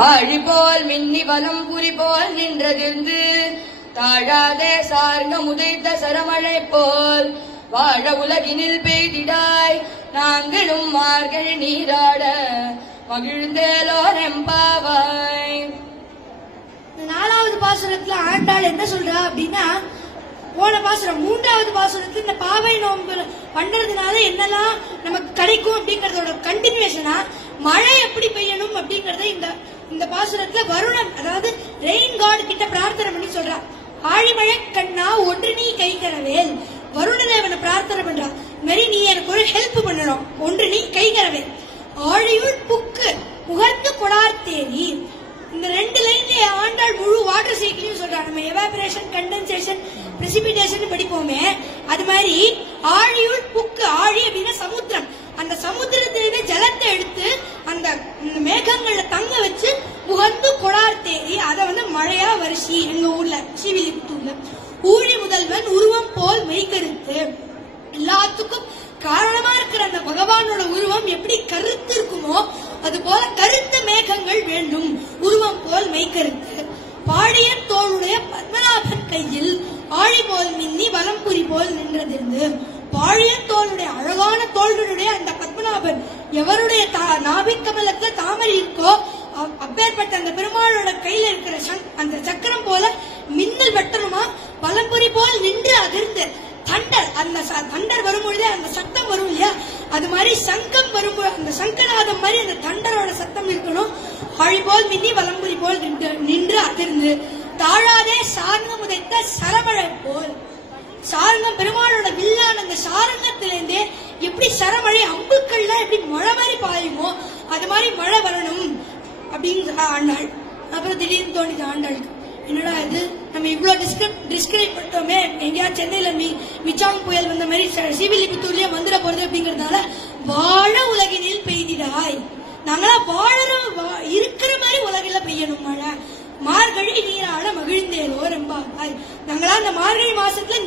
ஆழிபோல் மின்னி வலம் புரிபோல் நின்றதிர்ந்து தாழாதே சார்ந்த முதைத்த சரமழை போல் வாழ உலகினில் பெய்திடாய் நாங்களும் மார்கள் நீராட மகிழ்ந்தேலோர் எம்பாவாய். நாலாவது பாசுரத்துல ஆண்டாள் என்ன சொல்றா அப்படின்னா, போன பாசுரம் மூன்றாவது பாசுரத்துல இந்த பாவை நோன்பு பண்றதுனால என்னெல்லாம் நமக்கு கிடைக்கும் அப்படிங்கறதோட கண்டினியூஷனா மழை எப்படி பெய்யணும் அப்படிங்கறத இந்த பாசுரத்துல வருணன், அதாவது ரெயின் காட் கிட்ட பிரார்த்தனை பண்ணி சொல்றா. ஆழிமழை கண்ணா ஒன்று நீ கைகரவேல், வருணதேவனை பிரார்த்தனை பண்றா. மாரி நீ எனக்கு ஒரு ஹெல்ப் பண்ணணும், ஒன்று நீ கைகரவேல். ஆழியுள் புக்கு முகர்ந்து கொடார்த்தேரி, இந்த ரெண்டு லைன்ல ஆண்டாள் முழு வாட்டர் சைக்கிளையும் சொல்றா. நம்ம எவாபரேஷன், கண்டென்சேஷன், பிரெசிபிடேஷன் படிப்போமே, அது மாதிரி ஆழியுள் புக்கு, ஆழி அப்படின்னா சமுத்திரம், அந்த சமுத்திரத்திலிருந்து ஜலத்தை எடுத்து அந்த மேகங்கள்ல தங்க வச்சு முகந்து கொடார்த்தேரி, அதை மழையா வருஷி எங்க ஊர்ல ஸ்ரீவில்லிபுத்தூர்ல. ஊழி முதல்வன் உருவம் போல் மெய்கருத்து, எல்லாத்துக்கும் காரணமா இருக்கிற அந்த பகவானோட உருவம் எப்படி கருத்து இருக்குமோ அது போல கருத்த மேகங்கள் வேண்டும், உருவம் போல் மெய்கருத்து. பாடியன் தோளுடைய பத்மநாபன் கையில் ஆழி போல் மின்னி வலம்புரி போல் நின்றதிருந்து, பாழியன் தோளுடைய அழகான தோள்களுடைய அந்த பத்மநாபன் எவருடைய நாபிக்கமலத்துல தாமரை இருக்கோ அப்பேற்பட்ட அந்த பெருமாளோட கையில இருக்கிற அந்த சக்கரம் போல மின்னல் வெட்டணுமா, வலம்புரி போல் நின்று அதிர்ந்து. தண்டர், அந்த தண்டர் வரும்பொழுதே அந்த சத்தம் வரும் இல்லையா, அது மாதிரி சங்கம் வரும்போது அந்த சங்கநாதம் மாதிரி அந்த தண்டரோட சத்தம் இருக்கணும். ஆழி போல் மின்னி வலம்புரி போல் நின்று அதிர்ந்து. தாழாதே சார்ந்த முதைத்த சரமழை போல், சாரங்கம் பெருமாளோட வில்லான அந்த சாரங்கத்திலிருந்தே எப்படி சரமழை அம்புக்கள்லாம் எப்படி மழை மாதிரி பாயுமோ அது மாதிரி மழை வரணும் அப்படின்னு ஆண்டாள். அப்புறம் திடீர்னு தோணிது ஆண்டாளுக்கு, என்னடா இது நம்ம இவ்வளவு டிஸ்கிரைப் பண்ணிட்டோமே, எங்கேயாவது சென்னையில மிச்சாங் புயல் வந்த மாதிரி ஸ்ரீவில்லிபுத்தூர்லயே வந்துட போறது அப்படிங்கறதுனால வாழ உலகினில் பெய்திடாய், நாங்களா இருக்கிற மாதிரி உலகில பெய்யணும் மழை, மார்கழி நீராட மகிழ்ந்தேலோ ரொம்ப. நாங்களா அந்த மார்கழி மாசத்துல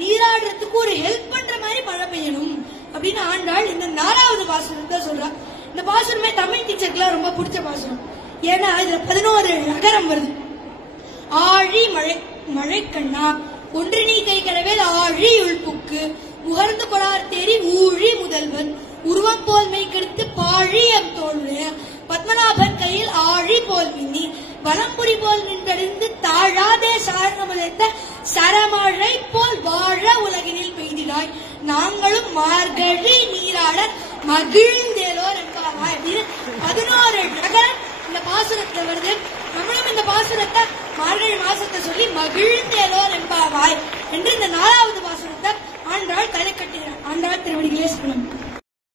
நீராடுறதுக்கு ஒரு ஹெல்ப் பண்ற மாதிரி மழை பெய்யணும் அப்படின்னு ஆண்டாள் இந்த நாலாவது பாசுரத்தை சொல்றா. இந்த பாசுரமே தமிழ் டீச்சருக்குலாம் ரொம்ப பிடிச்ச பாசுரம். ஏன்னா இதுல 11 நகரம் வருது. ஆழி மழை கண்ணா ஒன்று நீ கைகரவேல் ஆழி உள்புக்கு முகர்ந்து கொடார்த்தேரி ஊழி முதல்வன் உருவம் போல் மெய்கெடுத்து பாழியம் தோளுடைய பத்மநாபன் கையில் ஆழி போல் மின்னி வலம்புரி போல் நின்றறிந்து தாழாதே சார்ந்த சரமழை போல் வாழ உலகினில் பெய்திடாய் நாங்களும் மார்கழி நீராட மகிழ்ந்தேலோர் என்பாவாய் அப்படின்னு 11 நகரம் இந்த பாசுரத்துல வருது. நம்மளும் இந்த பாசுரத்தை மார்கழி மாசத்தை சொல்லி மகிழ்ந்தேலோர் என்பாவாய் என்று இந்த 4வது பாசுரத்தை ஆண்டாள் தலை கட்டுகிறார். ஆண்டாள் திருவடிகளே சரணம்.